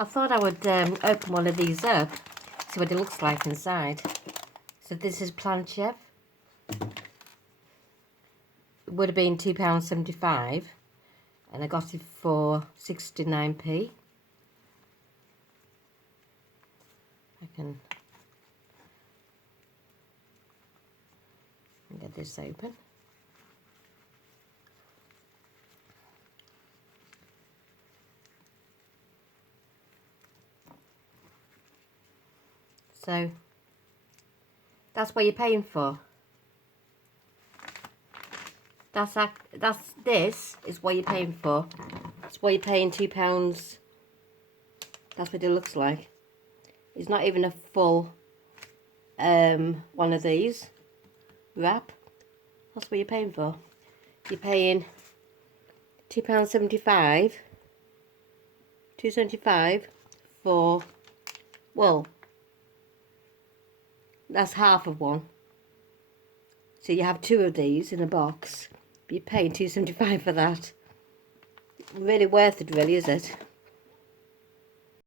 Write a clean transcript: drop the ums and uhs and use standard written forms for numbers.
I thought I would open one of these up, see what it looks like inside. So this is Plant Chef. It would have been £2.75 and I got it for 69p. I can get this open. So that's what you're paying for. This is what you're paying for. That's what you're paying £2. That's what it looks like. It's not even a full one of these wrap. That's what you're paying for. You're paying £2.75, £2.75 for, well, that's half of one. So you have two of these in a box. But you're paying £2.75 for that. Really worth it, really, is it?